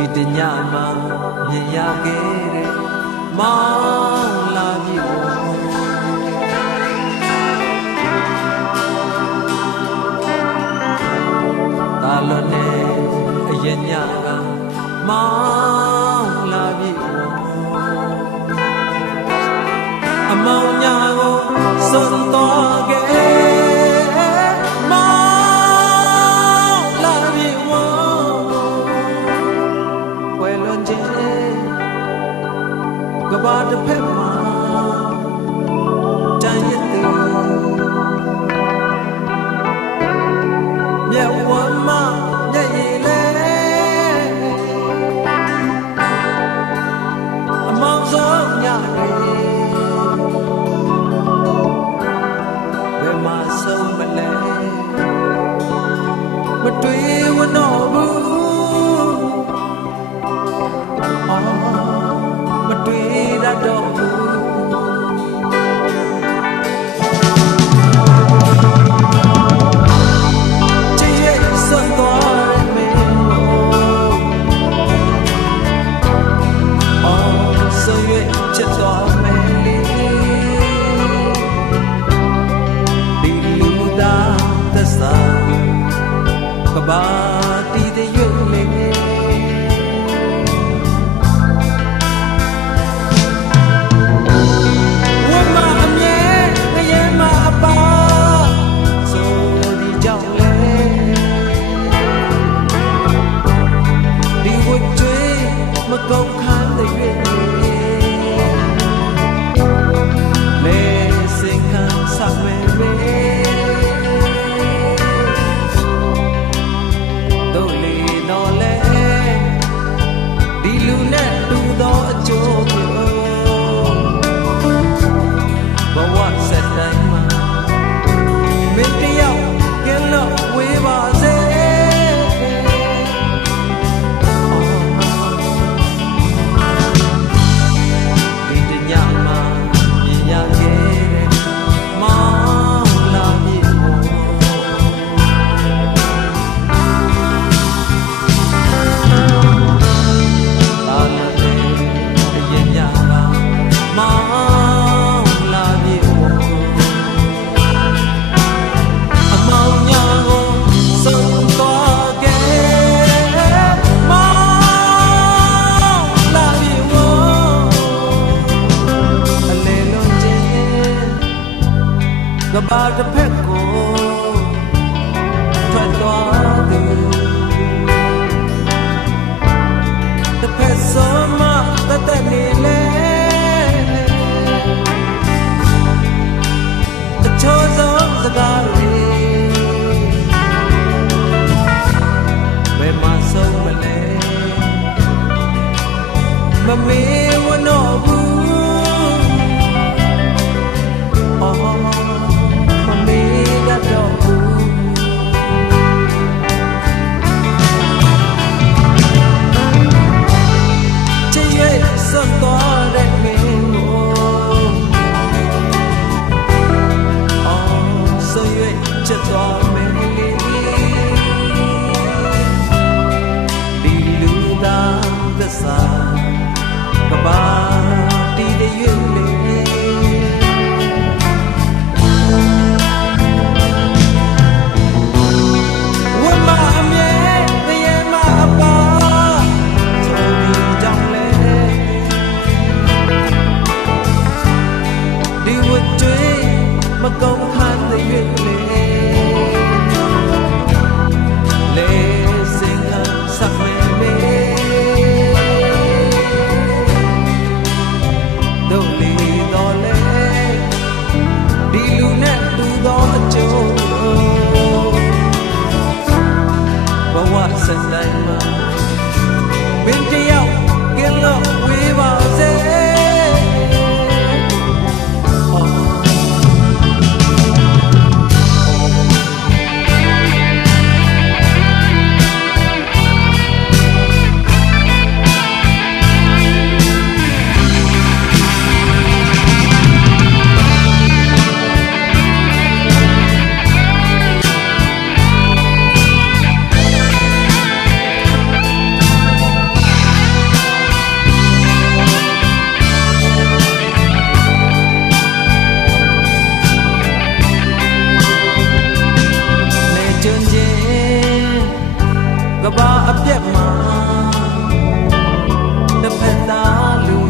ဒီတညမှာမြင်ရခဲ့တဲ့မောင်လာပြီတာလွန်နေအရင်ညကမောင်လာပြီအမောင်ညာကိုစွန့်သွားခဲ့ကဘာတစ်ဖက်မှာတန်ရည်သူမြတ်ဝမ်းမမျက်ရည်လဲအမောင်ဆုံးညတွေဘယ်မှာဆုံးမလဲမတွေ့ဝတော့ဘူးတွေ့ရတော့ချစ်ရဲ့စွန့်သွားတဲ့မင်းအော်ဆိုရွေးချစ်သွားမယ်ဒီလူသားသစ္စာကဘာတီးတဲ့ရွေးလေးကုန်ခန်းတဲ့ရွေးလေစင်ခံဆက်မဲ့တို့လီတော့လေဒီလူနဲ့တူသောအကျိုးကိုဘဝဆက်တိုင်းမှာမင်းတယောက်ကင်းလို့ဝေးပါစေကဘာတစ်ဖက်ကိုထွက်သွားသူတစ်ဖက်ဆုံးမတတ်နေလေအချိုးဆုံးစကားတွေဘယ်မှာဆုံးမလဲမမေ့ဝတော့ဘူးစွန့်သွားတဲ့မင်းကိုအော်ဆိုရွေးချစ်သွားမယ်ဒီလူသားသစ္စာကဘာ ပြက်မှာတစ်ဖက်သားလူ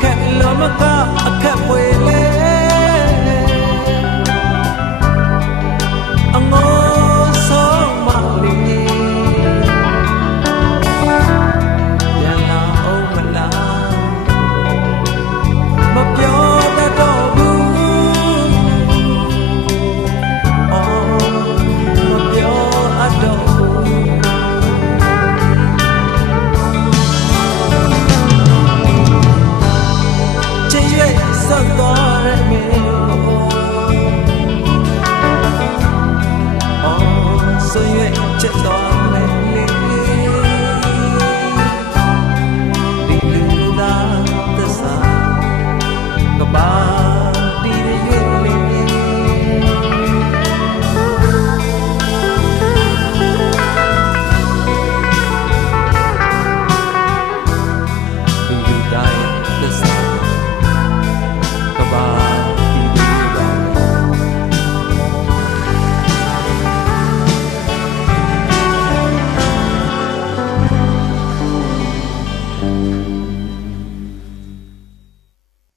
ခက်လို့မကအခက်ပွေလေအငိုးဆုံးမလေးပြန်လာအောင်မလားမပြောတတ်တော့ဘူးမပြောအပ်တော့ဘူးချစ်ရဲ့ဆက်သွားတဲ့မင်းဆွေရဲ့ချစ်သွား